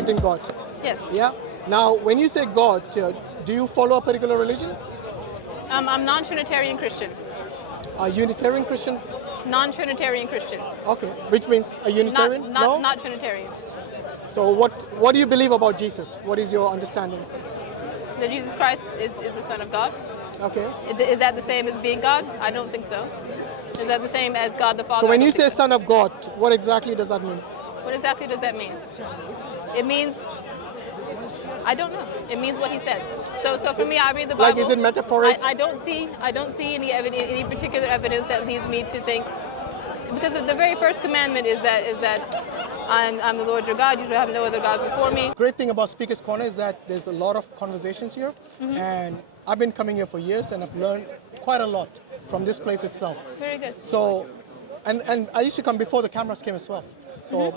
believed in God. Yes. Yeah. Now, when you say God, do you follow a particular religion? I'm non-trinitarian Christian. A Unitarian Christian? Non-trinitarian Christian. Okay. Which means a Unitarian? No? Not Trinitarian. So what do you believe about Jesus? What is your understanding? That Jesus Christ is the Son of God. Okay. Is that the same as being God? I don't think so. Is that the same as God the Father? So when I you don't think say so. Son of God, what exactly does that mean? What exactly does that mean? It means, I don't know. It means what he said. So for me, I read the Bible. Like, is it metaphoric? I don't see any particular evidence that leads me to think, because the very first commandment is that I'm the Lord your God. You shall have no other gods before me. Great thing about Speaker's Corner is that there's a lot of conversations here, and I've been coming here for years, and I've learned quite a lot from this place itself. Very good. So, and I used to come before the cameras came as well. So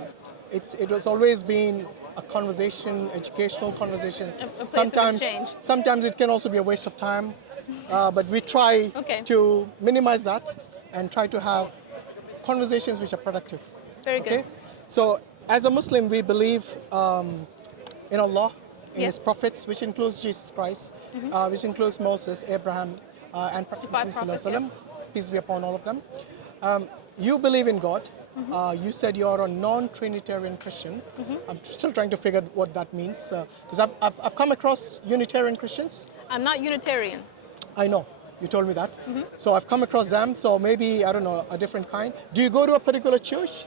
it was always been a conversation, educational conversation. A place of exchange. Sometimes it can also be a waste of time, but we try to minimize that and try to have conversations which are productive. Very good. So as a Muslim, we believe in Allah, in Yes. His prophets, which includes Jesus Christ, which includes Moses, Abraham, and Prophet Muhammad prophets, Sallallahu Alaihi Wasallam, peace be upon all of them. You believe in God. You said you're a non-trinitarian Christian. I'm still trying to figure out what that means, because I've come across Unitarian Christians. I'm not Unitarian. I know, you told me that. So I've come across them, so maybe, I don't know, a different kind. Do you go to a particular church?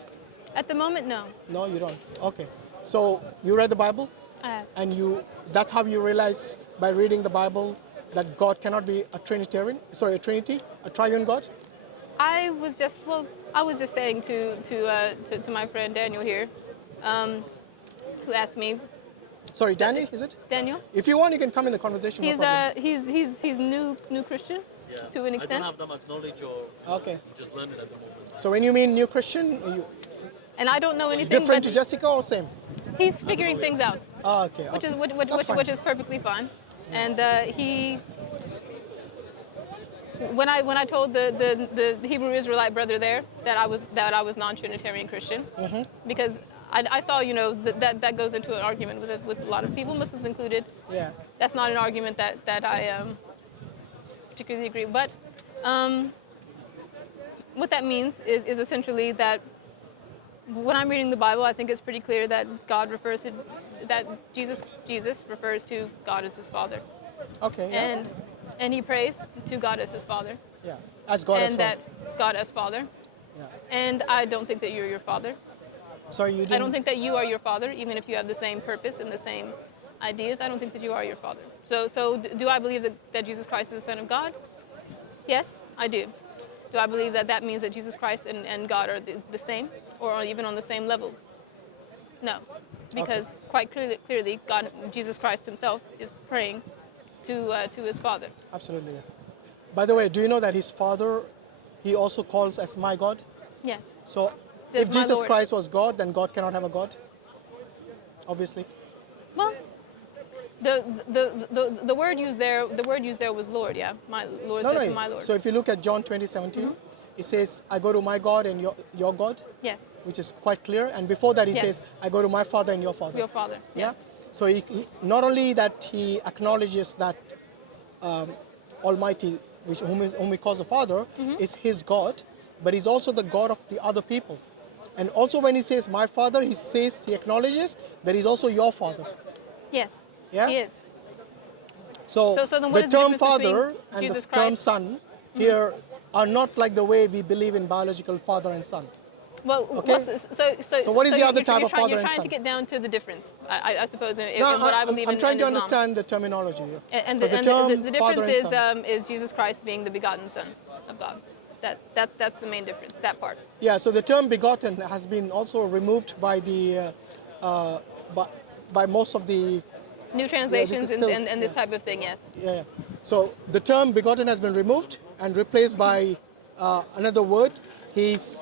At the moment, no. No, you don't. Okay. So you read the Bible, I have. and that's how you realize by reading the Bible that God cannot be a Trinitarian, sorry, a Trinity, a triune God? I was just saying to my friend Daniel here, who asked me. Sorry, Danny, is it? Daniel. If you want, you can come in the conversation. He's no problem. he's new Christian, to an extent. I don't have that much knowledge or Okay. just learning at the moment. So when you mean new Christian, And I don't know anything. different but to Jessica or same? He's figuring things out, Oh, okay. which okay. is That's fine. which is perfectly fine. And he, when I told the Hebrew Israelite brother there that I was non-Trinitarian Christian, because I saw, that goes into an argument with a lot of people, Muslims included. Yeah. That's not an argument that I particularly agree. But what that means is essentially that when I'm reading the Bible, I think it's pretty clear that Jesus refers to God as his Father. Okay. Yeah. And he prays to God as his Father. Yeah. As God as and well. that God as Father. Yeah. And I don't think that you're your father. Sorry, you didn't. I don't think that you are your father, even if you have the same purpose and the same ideas. I don't think that you are your father. So do I believe that Jesus Christ is the Son of God? Yes, I do. Do I believe that means that Jesus Christ and God are the same, or even on the same level? No, because quite clearly, Jesus Christ himself is praying to his Father. Absolutely. Yeah. By the way, do you know that his Father, he also calls as my God? Yes. So Says, if "My Jesus Lord." Christ was God, then God cannot have a God? Obviously. Well, the word used there was Lord. Yeah, my Lord said to my Lord. So if you look at John 20:17, it says, I go to my God and your God, Yes, which is quite clear. And before that, he Yes. says, I go to my Father and your Father. your Father. Yeah. Yes. So he not only that he acknowledges that Almighty, whom he calls the Father, is his God, but he's also the God of the other people. And also when he says my Father, he acknowledges that he's also your Father. Yes. Yeah? He is. So, So then what the is the term difference Father between and Jesus the term Christ? Son here are not like the way we believe in biological father and son. Well, Okay. so what is the you're- other you're type of trying- father You're and trying son? to get down to the difference, I suppose, in No, what I believe I'm in trying to Islam. understand the terminology here. And Because the father difference and son. is Jesus Christ being the begotten Son of God. That's the main difference. That part. Yeah, so the term begotten has been also removed by the by most of the New translations still- and this type of thing. Yes. yeah. So the term begotten has been removed and replaced by another word. He's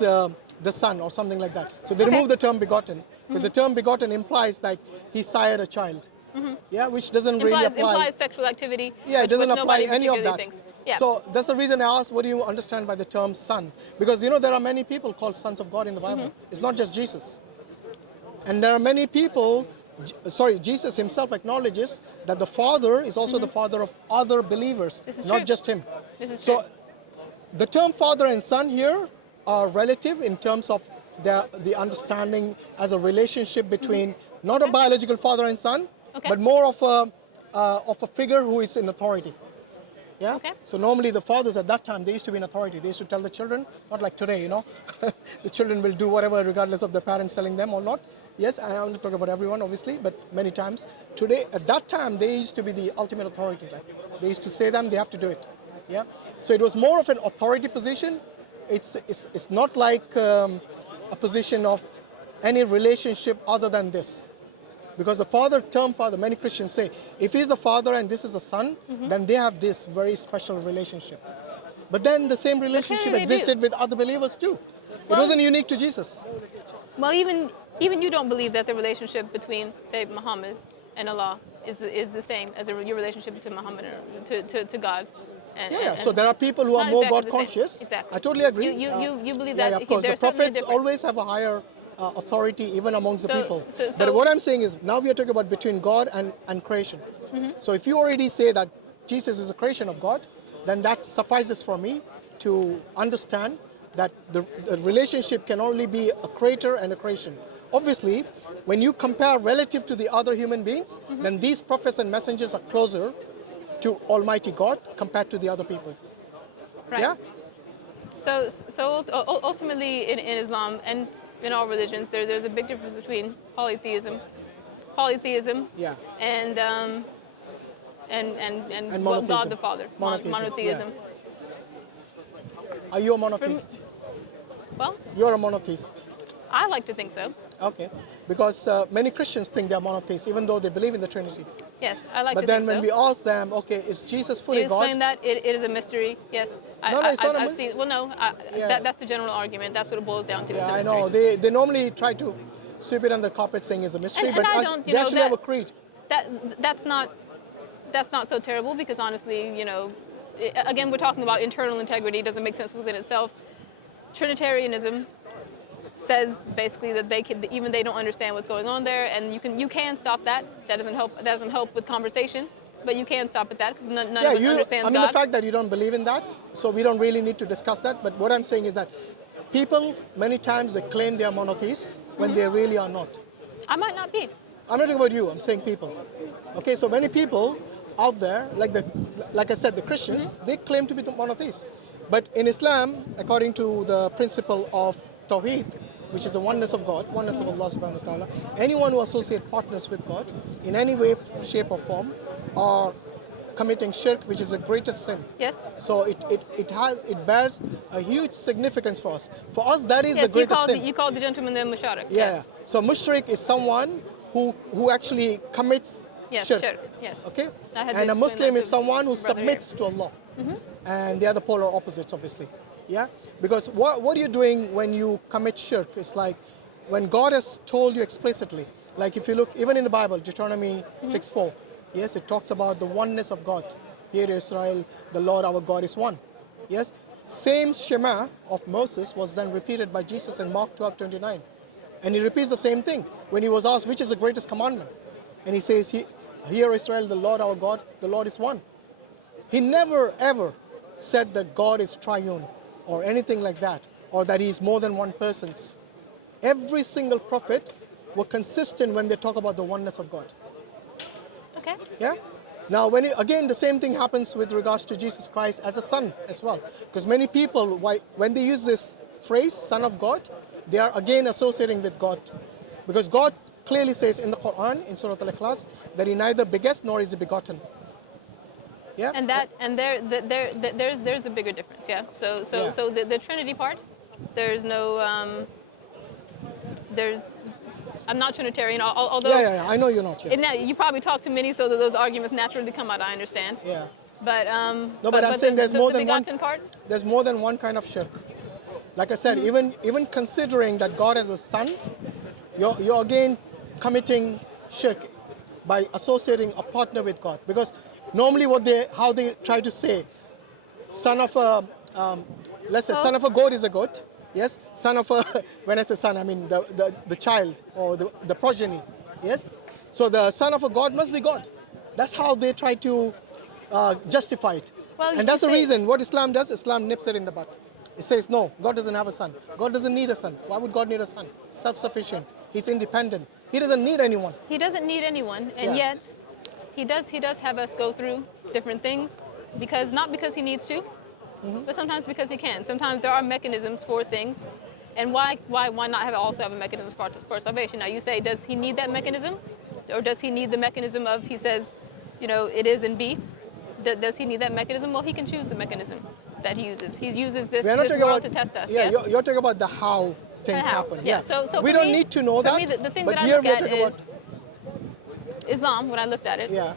the son or something like that. So they Okay. removed the term begotten because the term begotten implies like he sired a child. Yeah, which doesn't really apply. Implies sexual activity. Yeah, it which doesn't apply nobody any of particularly that. thinks. Yeah. So that's the reason I asked, what do you understand by the term son? Because there are many people called sons of God in the Bible. It's not just Jesus. And there are many people Jesus himself acknowledges that the Father is also the Father of other believers, This is not true. just him. This is So true. the term Father and Son here are relative in terms of the understanding as a relationship between not a biological father and son, Okay. but more of a figure who is in authority. Yeah. Okay. So normally the fathers at that time, they used to be in authority. They used to tell the children, not like today, the children will do whatever regardless of their parents telling them or not. Yes, I want to talk about everyone obviously, but many times today, at that time, they used to be the ultimate authority. Like they used to say them, they have to do it. Yeah. So it was more of an authority position. It's not like a position of any relationship other than this. Because the term father, many Christians say, if he's the father and this is the son, then they have this very special relationship. But then the same relationship they do. existed with other believers too. It Well- wasn't unique to Jesus. Well, even you don't believe that the relationship between, say, Muhammad and Allah is the same as your relationship between Muhammad and to God. Yeah. So there are people who are not more exactly God the same. conscious. Exactly. I totally agree. You believe Yeah, that of course. The they're certainly prophets different. always have a higher authority even amongst the So- people. so- But so- what I'm saying is now we are talking about between God and creation. So if you already say that Jesus is a creation of God, then that suffices for me to understand that the relationship can only be a creator and a creation. Obviously, when you compare relative to the other human beings, then these prophets and messengers are closer to Almighty God compared to the other people. Right. Yeah? So ultimately, in Islam and in all religions, there's a big difference between polytheism, Yeah. and And God monotheism. the Father, Monotheism, monotheism. Are you a monotheist? Well, You're a monotheist. I like to think so. Okay. Because many Christians think they're monotheists, even though they believe in the Trinity. Yes, I like But to then think when so. we ask them, okay, is Jesus fully You explain God? that it is a mystery. Yes, No, it's not a I've mystery. seen. Well, no, Yeah. that's the general argument. That's what it boils down to. It's Yeah, a I mystery. know. They normally try to sweep it under the carpet saying it's a mystery, And but I don't, they actually have a creed. That's not so terrible because honestly, again, we're talking about internal integrity. It doesn't make sense within itself. Trinitarianism says basically that even they don't understand what's going on there, and you can stop that. That doesn't help with conversation, but you can stop at that because none of us understands I mean, God. the fact that you don't believe in that, so we don't really need to discuss that. But what I'm saying is that people, many times, they claim they are monotheists when they really are not. I might not be. I'm not talking about you, I'm saying people. Okay, so many people out there, like I said, the Christians, they claim to be monotheists. But in Islam, according to the principle of Tawheed, which is the oneness of God, oneness of Allah subhanahu wa ta'ala, anyone who associates partners with God in any way, shape or form are committing shirk, which is the greatest sin. Yes. So it bears a huge significance for us. For us, that is the Yes, greatest sin. you called the gentleman the mushrik. Yeah. So mushrik is someone who actually commits Yes, shirk. shirk, yes. Okay. I had to And a explain Muslim that is to someone who brother submits to Allah. And they are the polar opposites, obviously. Yeah. Because what are you doing when you commit shirk? It's like when God has told you explicitly. Like if you look even in the Bible, Deuteronomy 6:4. Yes, it talks about the oneness of God. Hear Israel, the Lord our God is one. Yes. Same Shema of Moses was then repeated by Jesus in Mark 12:29. And he repeats the same thing when he was asked which is the greatest commandment. And he says, Hear Israel, the Lord our God, the Lord is one. He never ever said that God is triune or anything like that, or that he's more than one person. Every single prophet were consistent when they talk about the oneness of God. Okay. Yeah? Now, again, the same thing happens with regards to Jesus Christ as a son as well. Because many people, when they use this phrase, Son of God, they are again associating with God. Because God clearly says in the Quran, in Surah Al-Ikhlas, that he neither begets nor is he begotten. Yeah? There's the bigger difference. Yeah. So the Trinity part, there's no I'm not Trinitarian, although Yeah, I know you're not. Yeah. you probably talk to many, so that those arguments naturally come out. I understand. Yeah. But No, but I'm saying there's more than one. begotten part. There's more than one kind of shirk. Like I said, even considering that God has a son, you're again committing shirk by associating a partner with God. Because normally how they try to say, son of a, let's say son of a goat is a goat. Yes, son of a, when I say son, I mean the child or the progeny. Yes? So the Son of a God must be God. That's how they try to justify it. Well, And that's the you say- reason what Islam does, Islam nips it in the bud. It says, no, God doesn't have a son. God doesn't need a son. Why would God need a son? Self-sufficient. He's independent. He doesn't need anyone. He doesn't need anyone, and Yeah. yet he does have us go through different things because not because he needs to, but sometimes because he can. Sometimes there are mechanisms for things, and why not also have a mechanism for salvation? Now you say, does he need that mechanism, or does he need the mechanism of he says, it is and be? Does he need that mechanism? Well, he can choose the mechanism that he uses. He uses this We're not this talking world about, to test us. Yeah, yes? you're talking about the how things How. happen. Yeah. So we for don't me- need to know for that. me, the thing but that I here look we're at talking is about, Islam. When I looked at it, yeah.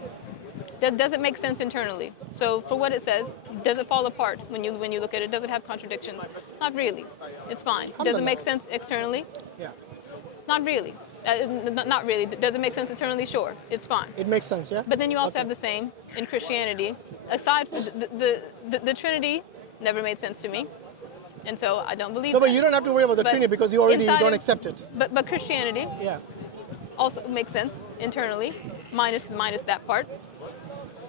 does it make sense internally? So for what it says, does it fall apart when you look at it? Does it have contradictions? Not really. It's fine. Does it make sense externally? Yeah. Not really. Not really. Does it make sense internally? Sure. It's fine. It makes sense, yeah? But then you also Okay. have the same in Christianity. Aside from the Trinity never made sense to me, and so I don't believe No, but that. you don't have to worry about the But Trinity because you already inside don't of- accept it. But Christianity Yeah. also makes sense internally, minus that part,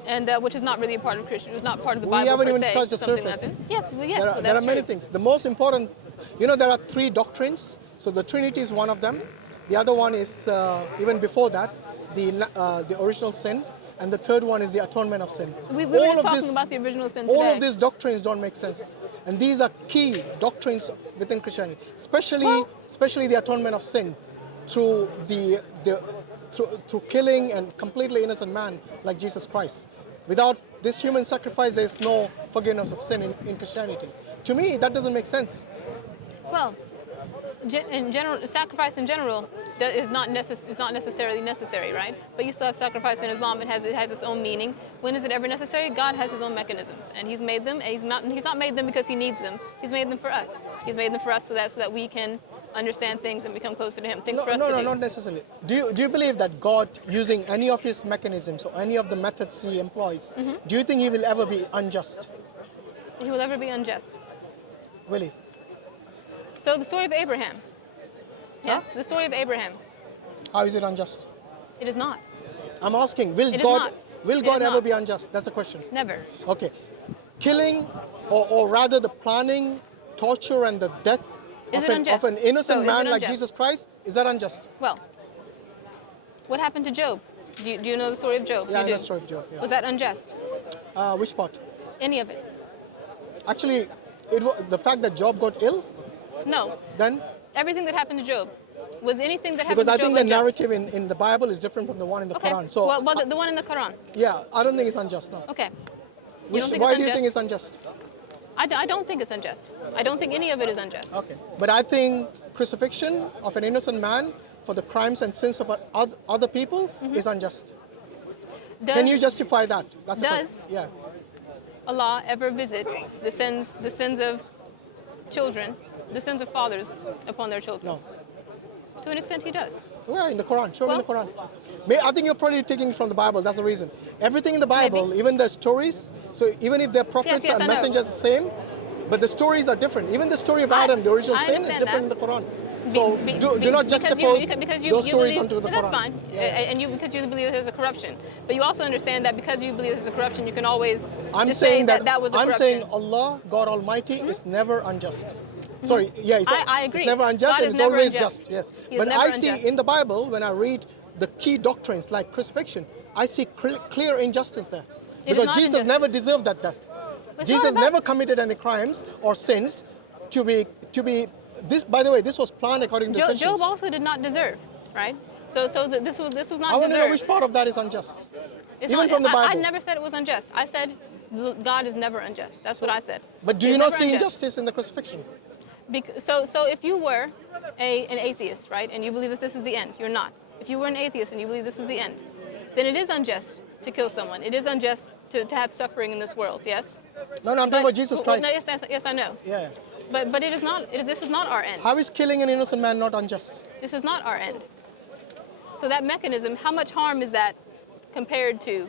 and which is not really a part of Christian. It was not part of the We Bible haven't per even se. scratched the something surface. happened. Yes, well, yes, There that's are many true. things. The most important, there are three doctrines. So the Trinity is one of them. The other one is, even before that, the original sin. And the third one is the atonement of sin. We were All just of talking this- about the original sin All today. of these doctrines don't make sense. And these are key doctrines within Christianity, especially the atonement of sin through through killing and completely innocent man like Jesus Christ. Without this human sacrifice, there is no forgiveness of sin in Christianity. To me, that doesn't make sense. Well, in general, sacrifice in general is not necessarily necessary, right? But you still have sacrifice in Islam. It has its own meaning. When is it ever necessary? God has His own mechanisms, and He's made them. And He's not made them because He needs them. He's made them for us. He's made them for us so that we can understand things and become closer to Him. Things for us to do. Not necessarily. Do you believe that God, using any of His mechanisms or any of the methods He employs, do you think He will ever be unjust? He will ever be unjust. Will He? So the story of Abraham. Yes, the story of Abraham. How is it unjust? It is not. I'm asking, will It is God not. will It God is ever not. be unjust? That's the question. Never. Okay. Killing, or rather the planning, torture and the death Is of it unjust? of an innocent So is it man like unjust? Jesus Christ, is that unjust? Well, what happened to Job? Do you know the story of Job? Yeah, You do. that's the story of Job. Was that unjust? Which part? Any of it? Actually, the fact that Job got ill, No. then, Everything that happened to Job. Was anything that happened because to I Job think the unjust? narrative in the Bible is different from the one in the Okay. Quran. So, well, the one in the Quran. yeah, I don't think it's unjust, no. Okay. You don't think Why it's do you think unjust? it's unjust? I don't think it's unjust. I don't think any of it is unjust. Okay. But I think crucifixion of an innocent man for the crimes and sins of other people is unjust. Does Can you justify that? That's the does- question. Yeah. Allah ever visit the sins of children, the sins of fathers upon their children? No. To an extent, He does. Yeah, in the Quran. Show me in the Well- Quran. I think you're probably taking it from the Bible. That's the reason. Everything in the Bible, Maybe. even the stories, so even if they're prophets yes, I and know. messengers, the same, but the stories are different. Even the story of Adam, the original I sin, is understand different that. in the Quran. So do not juxtapose because those stories believe, onto the but Quran. That's fine, Yeah. and because you believe there's a corruption. But you also understand that because you believe there's a corruption, you can always I'm just saying say that was a I'm corruption. saying Allah, God Almighty, is never unjust. Sorry, yeah, I agree. it's never unjust God and is it's never always unjust. just. Yes, He is but never I see unjust. in the Bible when I read the key doctrines like crucifixion, I see clear injustice there It is because not Jesus injustice. never deserved that death. It's Jesus not about- never committed any crimes or sins to be this. By the way, this was planned according to Christians. Job also did not deserve, right? So this was not I want to know deserved. which part of that is unjust. It's even not- from the I Bible. never said it was unjust. I said God is never unjust. That's what I said. But do He's you not never see unjust. injustice in the crucifixion? So if you were an atheist, right, and you believe that this is the end, you're not. If you were an atheist and you believe this is the end, then it is unjust to kill someone. It is unjust to have suffering in this world, yes? No, I'm talking about Jesus well, Christ. no, yes, I know. Yeah. But it is not. This is not our end. How is killing an innocent man not unjust? This is not our end. So that mechanism, how much harm is that compared to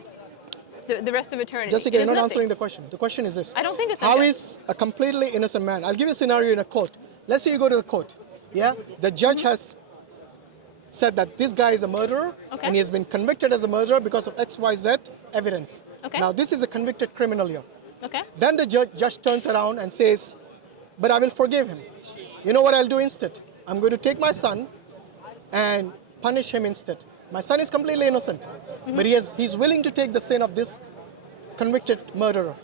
the rest of eternity? Jessica, It you're is not nothing. answering the question. The question is this. I don't think it's How unjust. is a completely innocent man? I'll give you a scenario in a court. Let's say you go to the court. Yeah? The judge has said that this guy is a murderer, Okay. and he has been convicted as a murderer because of XYZ evidence. Okay. Now, this is a convicted criminal here. Okay. Then the judge turns around and says, but I will forgive him. You know what I'll do instead? I'm going to take my son and punish him instead. My son is completely innocent, but he's willing to take the sin of this convicted murderer.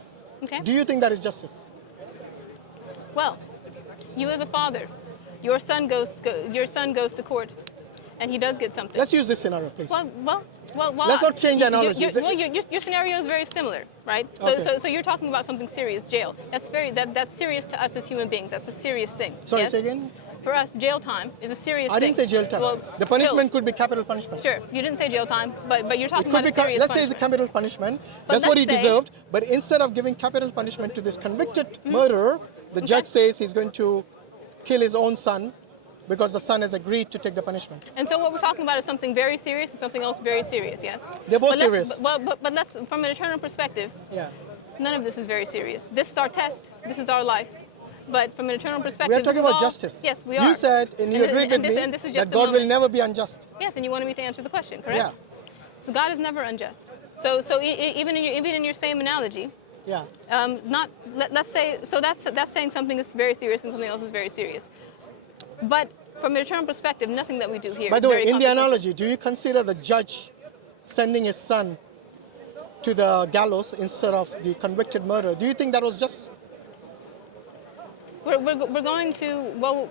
Okay. Do you think that is justice? Well, you as a father, your son goes to court, and he does get something. Let's use this scenario, please. Well, Let's not change the analogy. Your scenario is very similar, right? Okay. So you're talking about something serious, jail. That's serious to us as human beings. That's a serious thing. Sorry, yes? say again? For us, jail time is a serious I thing. didn't say jail time. Well, The punishment still, could be capital punishment. Sure, you didn't say jail time, but you're talking It could about be, a serious let's say it's a punishment. capital punishment. But That's what he let's say- deserved. But instead of giving capital punishment to this convicted murderer, the judge says he's going to kill his own son because the son has agreed to take the punishment. And so what we're talking about is something very serious and something else very serious, yes? They're both But let's- serious. But let's, from an eternal perspective, Yeah. none of this is very serious. This is our test. This is our life. But from an eternal perspective, We are talking this is about all- justice. Yes, we are. You said, and you agreed with me, and this is just that a God will moment. never be unjust. Yes, and you wanted me to answer the question, correct? Yeah. So God is never unjust. So even in your same analogy, Yeah. let's say, so that's saying something is very serious and something else is very serious. But from an eternal perspective, nothing that we do here By is the way, very in the consequential. analogy, do you consider the judge sending his son to the gallows instead of the convicted murderer? Do you think that was just? We're going to, well,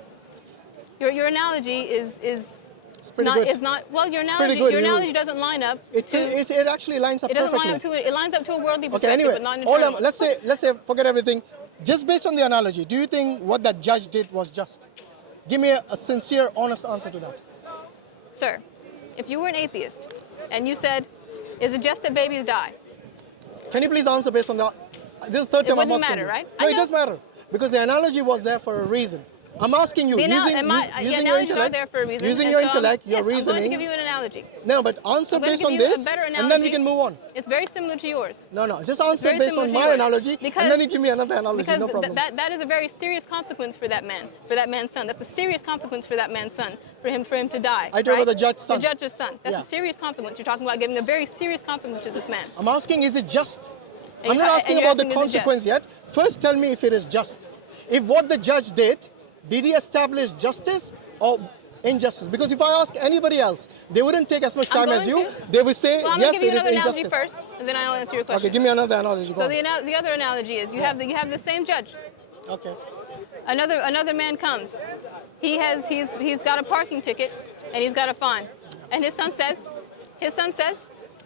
your analogy is It's pretty not, good. is not, well, your pretty analogy, good. your You- analogy doesn't line up to, It actually lines up it doesn't perfectly. line up to, it lines up to a worldly Okay, perspective, anyway, but not an all eternal. let's say forget everything. Just based on the analogy, do you think what that judge did was just? Give me a sincere, honest answer to that. Sir, if you were an atheist and you said, is it just that babies die? Can you please answer based on that? This is the third time I'm wouldn't asking matter, you. right? No, I it know. does matter because the analogy was there for a reason. I'm asking you, The using your analogies are intellect, there for a reason. using and your so intellect, your yes, I'm going to reasoning. give you an analogy. No, but answer I'm going based to on give you this, a better analogy. and then we can move on. It's very similar to yours. No, just answer very based similar on to my yours. analogy, Because- and then you give me another analogy. Because No problem. that is a very serious consequence for that man's son. That's a serious consequence for that man's son, for him to die. I talk about right? the judge's son. The judge's son. That's Yeah. a serious consequence. You're talking about giving a very serious consequence to this man. I'm asking, is it just? And I'm you- not and asking you're about the asking, is it just? consequence yet. First, tell me if it is just. If what the judge did he establish justice or injustice? Because if I ask anybody else, they wouldn't take as much I'm time as going you. to. They would say, Well, I'm yes, going to give it you is another analogy injustice. first, and then I'll answer your question. Okay, give me another analogy. Go So on. the other analogy is you have the same judge. Okay. Another man comes. He's got a parking ticket and he's got a fine. And his son says,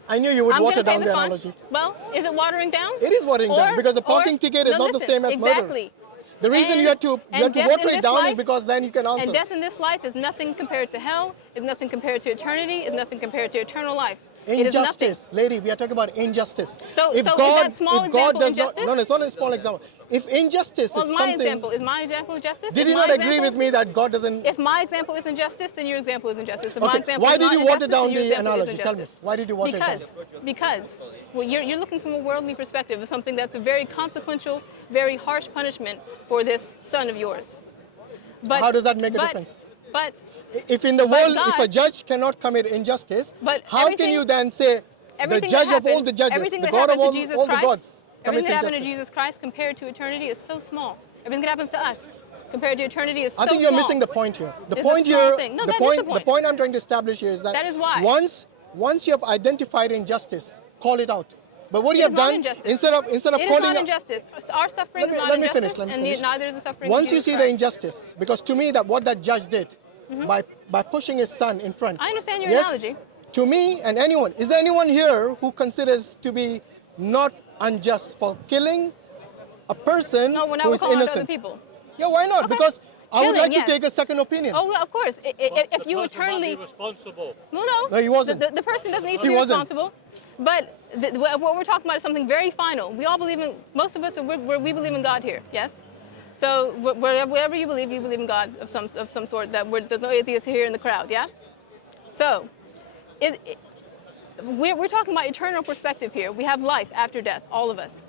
I knew you would I'm water going to pay down the the fine. analogy. Well, is it watering down? It is watering down because the parking ticket is no, not the listen, same as murder. exactly. The reason And- you have to and death water in it this down is life- because then you can answer. And death in this life is nothing compared to hell, is nothing compared to eternity, is nothing compared to eternal life. It is nothing. Injustice, lady, we are talking about injustice. So is that small if God example does not, injustice? no, it's not a small example. If injustice Well, is my something, example is justice. did Is you my not agree example- with me that God doesn't? If my example is injustice, then your example is injustice. If my Okay, example why is did not you water injustice, down then your the example is analogy? Tell me, injustice. why did you water it down? Because well, you're looking from a worldly perspective of something that's a very consequential, very harsh punishment for this son of yours. But How does that make a difference? But If in the world, if a God- judge cannot commit injustice, But how can everything- you then say the everything judge that of all happened- the judges, everything the that God of happened all, to Jesus all the Christ, gods, everything commits that happened to injustice? Jesus Christ compared to eternity is so small. Everything that happens to us compared to eternity is so I small. think you're missing the point here. The It's a point small here, thing. No, the that is point, the point. the point I'm trying to establish here is that, That is why. once you have identified injustice, call it out. But what you It have is not done injustice. instead of It is calling not out, injustice. Our suffering is not let me injustice, finish. and neither is the suffering Once of you Jesus see the Christ. injustice, because to me that what that judge did by pushing his son in front. I understand your yes, analogy. To me and anyone, is there anyone here who considers to be not unjust for killing a person No, we're who not is calling out other innocent? people. Yeah, why not? Okay. Because I would Killing, like yes. to take a second opinion. Oh, well, of course. If you eternally, responsible. no, No, he wasn't. The person doesn't need to He be wasn't. responsible. But what we're talking about is something very final. We all believe in. Most of us, we believe in God here. Yes. So whatever you believe in God of some sort. There's no atheists here in the crowd. Yeah. So, we're talking about eternal perspective here. We have life after death, all of us.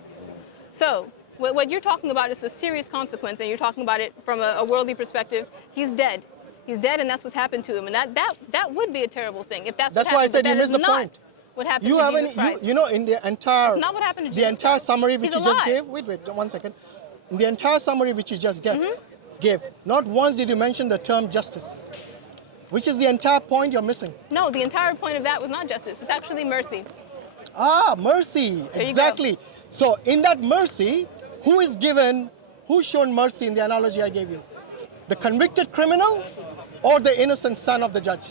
So, what you're talking about is a serious consequence, and you're talking about it from a worldly perspective. He's dead. He's dead, and that's what's happened to him. And that would be a terrible thing if that's That's what why I happened. said But you that missed is the not point. what happened You to haven't, Jesus Christ. you know, in the entire, It's not what happened to the Jesus entire Christ. summary which He's you just alive. gave. Wait, 1 second. In the entire summary which you just gave, not once did you mention the term justice, which is the entire point you're missing. No, the entire point of that was not justice. It's actually mercy. Ah, mercy. There you Exactly. So in that mercy, who's shown mercy in the analogy I gave you? The convicted criminal or the innocent son of the judge?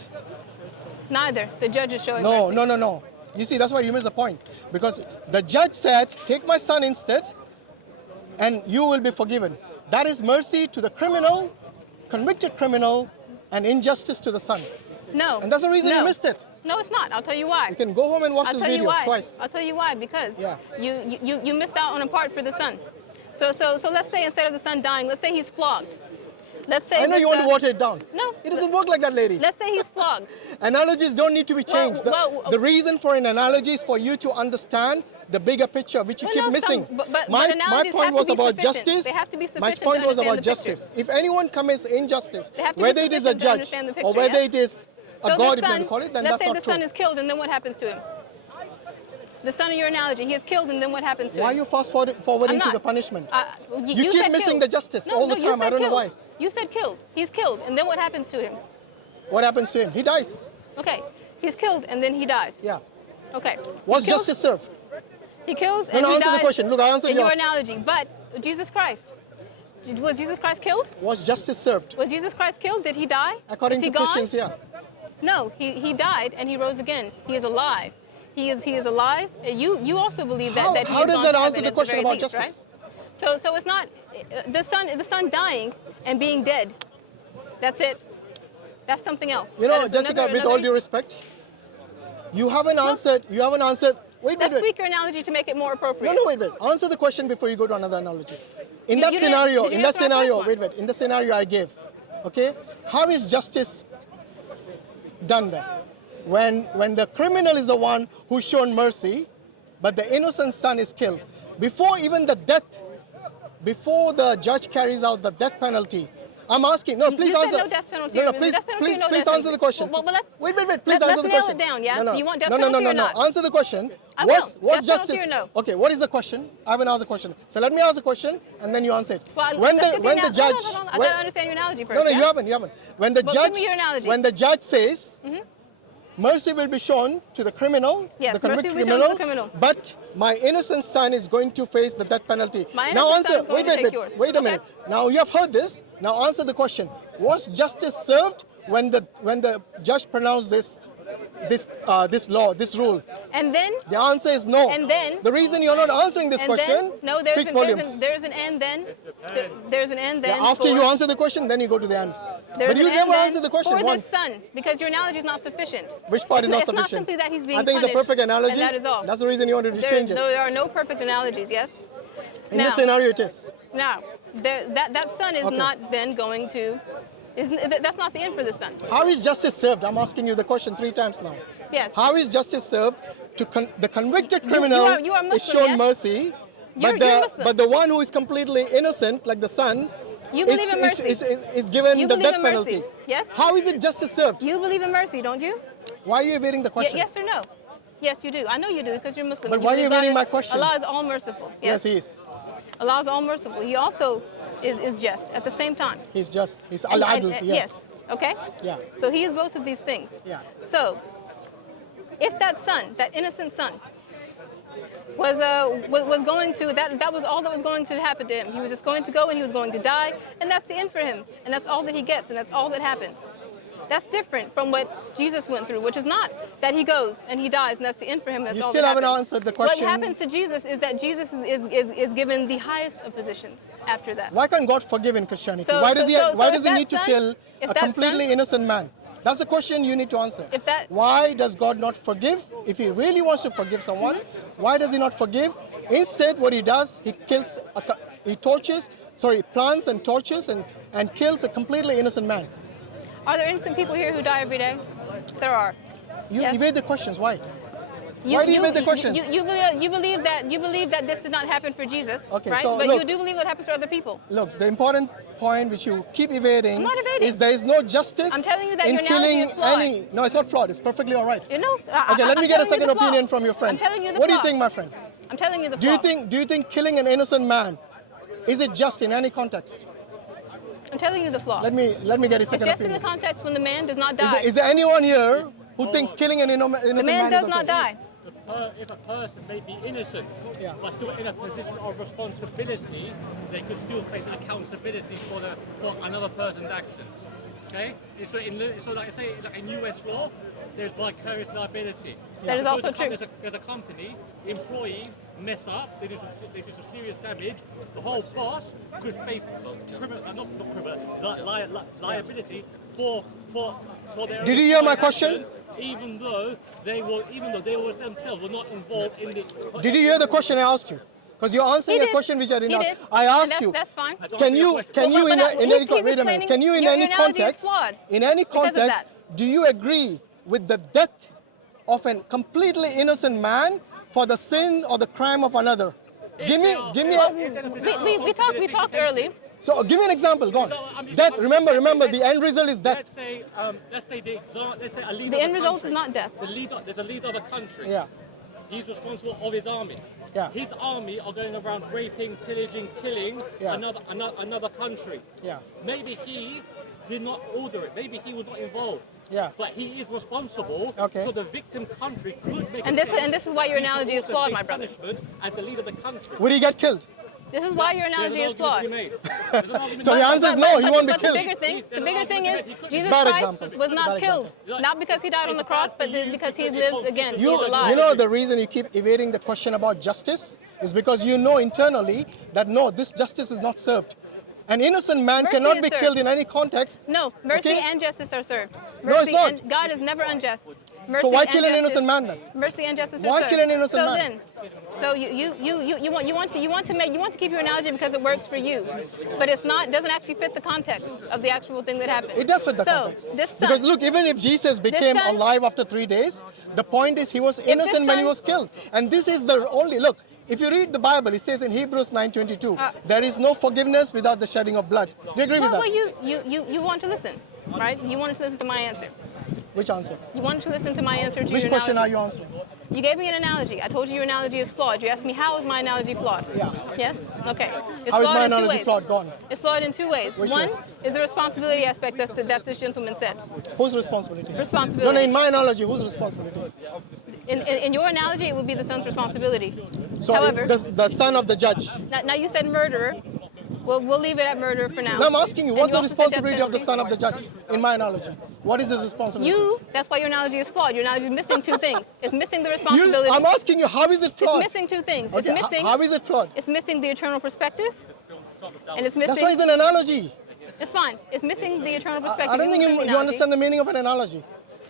Neither. The judge is showing No, mercy. no, no, no. You see, that's why you miss the point. Because the judge said, take my son instead, and you will be forgiven. That is mercy to the criminal, convicted criminal, and injustice to the son. No. And that's the reason no. you missed it. No, it's not. I'll tell you why. You can go home and watch I'll this tell you video why. twice. I'll tell you why. Because Yeah. you missed out on a part for the son. So let's say instead of the son dying, let's say he's flogged. Let's say I know this, you want to water it down. No. It doesn't work like that, lady. Let's say he's flogged. Analogies don't need to be changed. Well, The reason for an analogy is for you to understand the bigger picture, which you Well, keep no, missing. but my analogies point have was to be about sufficient. justice. They have to be My sufficient point to was about understand the picture. justice. If anyone commits injustice, They have to be whether it is a sufficient to judge understand the or picture, whether yes? it is a So God, the if you son, want to call it, then let's that's say not the son true. is killed, and then what happens to him? The son of your analogy, he is killed, and then what happens to Why are him? you fast forwarding I'm to not. the punishment? You keep said missing killed. the justice all the you time. I said don't know killed. why. You said killed. He's killed, and then what happens to him? What happens to him? He dies. Okay, he's killed, and then he dies. Yeah. Okay. What's He kills- justice served? He kills, No, and no, he answer the dies. question. Look, I answered in your yours. analogy, but Jesus Christ. Was Jesus Christ killed? Was justice served? Was Jesus Christ killed? Did he die? According is he to gone? Christians, yeah. No, he died and he rose again. He is alive. He is alive. You also believe that he How has does gone that to answer heaven the at question very about least, justice? Right? So it's not the son dying and being dead. That's it. That's something else. You know, That is Jessica, with another- all due respect, you haven't answered. Wait, Let's wait. tweak your analogy to make it more appropriate. No, wait. Answer the question before you go to another analogy. In You that didn't- scenario, did you answer my first one? wait. In the scenario I gave, okay, how is justice done then? When the criminal is the one who's shown mercy, but the innocent son is killed before even the death, before the judge carries out the death penalty. I'm asking. No, please you answer. said no death penalty. No, Is please, death penalty please, or no please death answer the penalty? question. Well, Wait. Please let's answer the nail question. it down, yeah? No. Do you want death no, penalty or not? Answer the question. I will. What's Death penalty justice? or no? Okay, what is the question? I haven't asked the question. So let me ask the question and then you answer it. Well, when let's the get the judge, hold on. I when- gotta understand your analogy first. no, yeah? you haven't. When the Well, judge, give me your analogy. when the judge says, mercy will be shown to the criminal, Yes, the mercy convicted will be shown to the criminal, criminal. but my innocent son is going to face the death penalty. My Now innocent answer. son is going to take yours. Wait a Okay. minute. Now you have heard this. Now answer the question. Was justice served when the judge pronounced this law, this rule? And then The answer is no. And then- the reason you're not answering this and question then no, speaks volumes. there's an end then. There's an end then. Yeah, after for- you answer the question, then you go to the end. there's But you an end never then answered the question for once. this son, because your analogy is not sufficient. Which part is not It's not sufficient? simply that he's being I think it's a punished, perfect analogy. and that is all. That's the reason you wanted to change it. There are no perfect analogies. Yes. In now- this scenario, it is. Now, that son is Okay. not then going to. That's not the end for the son. How is justice served? I'm asking you the question 3 times now. Yes. How is justice served to the convicted criminal you are is Muslim, shown yes? mercy, You're Muslim. but the one who is completely innocent, like the son, You believe in mercy. is given You the believe death in mercy. penalty. Yes. How is it justice served? You believe in mercy, don't you? Why are you evading the question? Yes or no? Yes, you do. I know you do because you're Muslim. But why are you believe evading God my is- question? Allah is all merciful. Yes, he is. Allah is all merciful. He also is just at the same time. He's just. He's And- al-adl. and- Yes. Okay? Yeah. So he is both of these things. Yeah. So if that son, that innocent son, was going to that was all that was going to happen to him. He was just going to go and he was going to die, and that's the end for him. And that's all that he gets, and that's all that happens. That's different from what Jesus went through, which is not that he goes and he dies and that's the end for him. That's You all still that haven't happens. answered the question. What happens to Jesus is that Jesus is given the highest of positions after that. Why can't God forgive in Christianity? So- why does he? so Why if does he that need to son- kill if a that completely son- innocent man? That's the question you need to answer. If that- Why does God not forgive? If he really wants to forgive someone, why does he not forgive? Instead, what he does, he kills, plants and tortures and kills a completely innocent man. Are there innocent people here who die every day? There are. You Yes. evade the questions. Why? Why do you make the questions? You believe that this did not happen for Jesus, Okay, right? so But look, you do believe what happens for other people. Look, the important point which you keep evading, I'm not evading. is there is no justice I'm telling you that in your analogy killing is flawed. any. No, it's not flawed. It's perfectly all right. You know. Okay, let me get a second opinion from your friend. I'm telling you the What do flaw. you think, my friend? I'm telling you the Do you flaw. think killing an innocent man, is it just in any context? I'm telling you the flaw. Let me get a It's second just in the opinion. context when the man does not die. Is there anyone here who thinks killing an innocent The man man is does okay? not die. If a person may be innocent, Yeah. but still in a position of responsibility, they could still face accountability for another person's actions. Okay? So like say like in US law, there's vicarious liability. That is also Suppose true. There's a company, employees mess up, they do some serious damage. The whole boss could face liability for their. Did you hear my own question? actions, even though they themselves were not involved in the. Did you hear the question I asked you? Because you're answering He a did. question which I did He not. did. I And asked you. That's fine. Can you in any wait a minute? Can you in your any analogy is context flawed in any because of context that. do you agree with the death of a completely innocent man for the sin or the crime of another? Give me We talked early. so give me an example. Go on. So, I'm just- Death. Remember the end result is death. Let's say a leader. The of end a result country. is not death. There's a leader of a country. Yeah. He's responsible of his army. Yeah. His army are going around raping, pillaging, killing Yeah. another country. Yeah. Maybe he did not order it. Maybe he was not involved. Yeah. But he is responsible. Okay. So the victim country could make. And this is why your analogy is flawed, my brother. As the leader of the country. Would he get killed? This is why your analogy is flawed. So the answer is no. He won't be But killed. the bigger thing is Jesus Bad Christ example. was not Bad killed, example. not because he died on the cross, but because he lives again. You He's alive. know the reason you keep evading the question about justice is because you know internally that no, this justice is not served. An innocent man Mercy cannot is be served. killed in any context. No, mercy Okay? and justice are served. No, it's Mercy not. and God is never unjust. Mercy So why and kill an justice- innocent man then? Mercy and justice Why are served. kill an innocent so man? So you want to keep your analogy because it works for you, but it's not. Doesn't actually fit the context of the actual thing that happened. It does fit the so, context. This son, Because look, even if Jesus became son- alive after 3 days, the point is he was innocent when he son- was killed. And this is the only, look, if you read the Bible, it says in Hebrews 9:22, there is no forgiveness without the shedding of blood. Do you agree with well, that? you want to listen, right? You wanted to listen to my answer. Which answer? You wanted to listen to my answer to Which your question are analogy. you answering? You gave me an analogy. I told you your analogy is flawed. You asked me how is my analogy flawed? Yeah. Yes? Okay. It's How is flawed my in two analogy ways. flawed? Go on. It's flawed in two ways. Which One ways? is the responsibility aspect that this gentleman said. Whose responsibility? Responsibility. No, no, in my analogy, whose responsibility? In your analogy, it would be the son's responsibility. So However, the son of the judge. now you said murderer. We'll leave it at murder for now. No, I'm asking you, And what's the also said death responsibility of the penalty. son of the judge in my analogy? What is his responsibility? That's why your analogy is flawed. Your analogy is missing two things. It's missing the You- responsibility. I'm asking you, how is it It's flawed? missing two things. Okay, It's missing. how is it flawed? It's missing the eternal perspective, and it's missing. That's why it's an analogy. It's fine. It's missing the eternal perspective. I don't think Missing the you analogy. understand the meaning of an analogy.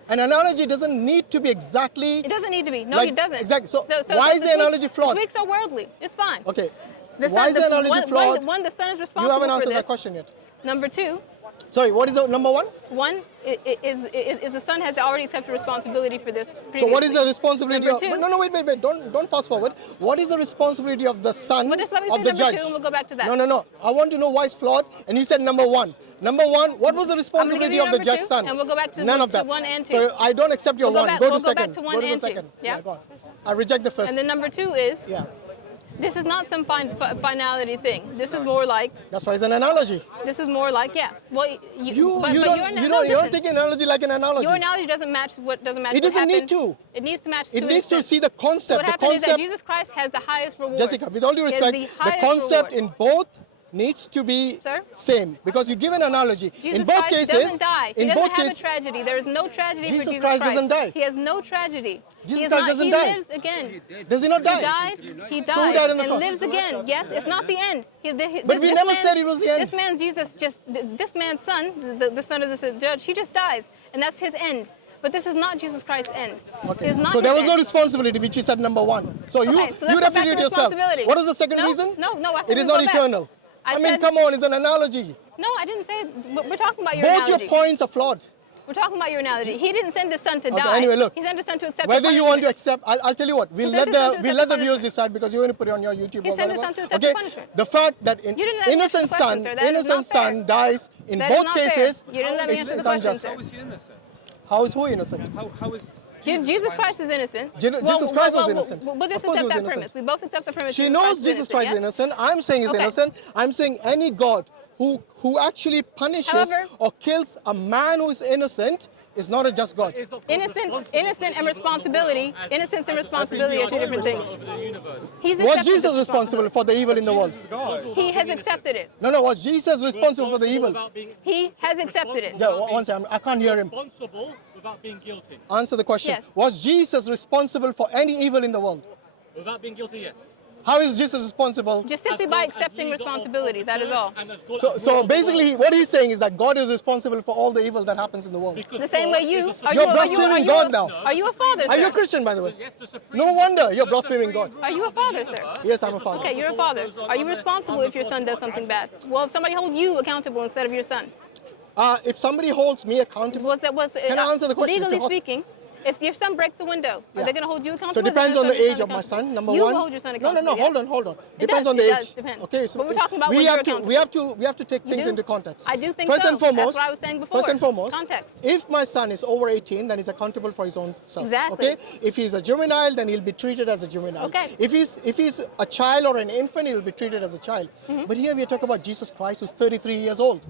An analogy doesn't need to be exactly. It doesn't need to be. No, Like, it doesn't. exactly. So why is the tweaks- analogy flawed? The tweaks are worldly. It's fine. Okay. The Why is the analogy flawed? One, the son is You responsible haven't for answered this. that question yet. Number two, Sorry, what is the number one? is the son has already accepted responsibility for this. So what is the previously. responsibility Number of? two- No, wait. Don't fast forward. What is the responsibility of the son Well, just let me say of the number judge? two and we'll go back to that. No. I want to know why it's flawed. And you said number one. Number one, what was the responsibility you of the number judge's two, son? and we'll go back to None the- of that. to one and two. So I don't accept your We'll go one. back- Go we'll to go back second. to one Go to the and two. second. Yeah. Go on. I reject the first. And then number two is Yeah. this is not some finality thing. This is more like That's why it's an analogy. Well, You but don't listen. take an analogy like an analogy. Your analogy doesn't match It what doesn't happened. need to. It needs to match. It to an needs to extent. see the concept. So what The happened is that concept, Jesus Christ has the highest reward. Jessica, with all due He has respect, the the highest concept reward. in both needs to be Sir? same because you give an analogy. Jesus in both Christ cases, doesn't die. He in doesn't both have cases, a tragedy. There is no tragedy Jesus for Jesus Christ doesn't die. He has no tragedy. Jesus he is Christ not, doesn't he die. lives again. does he not He die? died. He who died died on the and cross? lives again. Yes, it's not the end. But we never said it was the end. This man Jesus this man's son, the son of this judge, he just dies, and that's his end. But this is not Jesus Christ's end. Okay. It's not So there his was no end. responsibility, which you said number one. So Okay, so you let's go back refuted to yourself. responsibility. What was the second No, reason? no, I said It is we not go back. eternal. I I mean, said- come on, it's an analogy. No, I didn't say. We're talking about your Both analogy. your points are flawed. We're talking about your analogy. He didn't send his son to Okay, die. anyway, look. He sent his son to accept Whether the you want to punishment. accept, I'll tell you what. We'll sent let his son to the accept the viewers punishment. decide because you're going to put it on your YouTube He or sent his whatever. son to accept the punishment. The fact that You didn't let me answer innocent the question, son, sir. That is innocent not fair. son dies in That is both not fair. cases. You didn't let me answer the is question, unjust. sir. How is he innocent? How is who innocent? How is Jesus Christ is innocent. Jesus Christ was innocent. We'll just Of course he accept was that innocent. premise. We both accept the premise. She knows Jesus Christ is yes? innocent. I'm saying he's Okay. innocent. I'm saying any God who actually punishes However- or kills a man who is innocent is not a just God. Is not God Innocent responsible for and the evil in the responsibility. world as- Innocence and as responsibility are two different things. over the universe? He's Was accepted Jesus this responsible for the evil in the world? Jesus is God? He has accepted it. No, was Jesus responsible for the evil? without being- He has accepted it. Yeah, one second. I can't hear him. Responsible without being guilty. Answer the question. Yes. Was Jesus responsible for any evil in the world? Without being guilty, yes. How is Jesus responsible? Just simply As by God- as accepting leader of responsibility. the That is church all. and as God- So, as so Lord of the basically, world. what he's saying is that God is responsible for all the evil that happens in the world. Because The same God way you is the are. You're You, are you, are blaspheming you God a, now. Are you a father, Are you sir? a Christian, by the way? Yes, the supreme No wonder you're the blaspheming supreme God. ruler Are you a of the father, sir? universe Yes, I'm is a father. Okay, you're a responsible for father. what goes on Are you on the- responsible on if your the son does cross. something bad? Well, if somebody holds you accountable instead of your son, If somebody holds me accountable, can I answer the question? Legally If you hold- speaking, if your son breaks a window, Yeah. are they going to hold you accountable? So it or depends is on your the son age of my accountable? son. Number you one. hold your son No, accountable. hold yes? on. It Depends does, on the it age. does depend. Okay, so But we're talking about we when have you're to accountable. we have to take You things do? into context. I do think first so. and foremost, That's what I was saying before. First and foremost, Context. if my son is over 18, then he's accountable for his own self. Exactly. Okay. If he's a juvenile, then he'll be treated as a juvenile. Okay. If he's a child or an infant, he'll be treated as a child. Mm-hmm. But here we talk about Jesus Christ, who's 33 years old.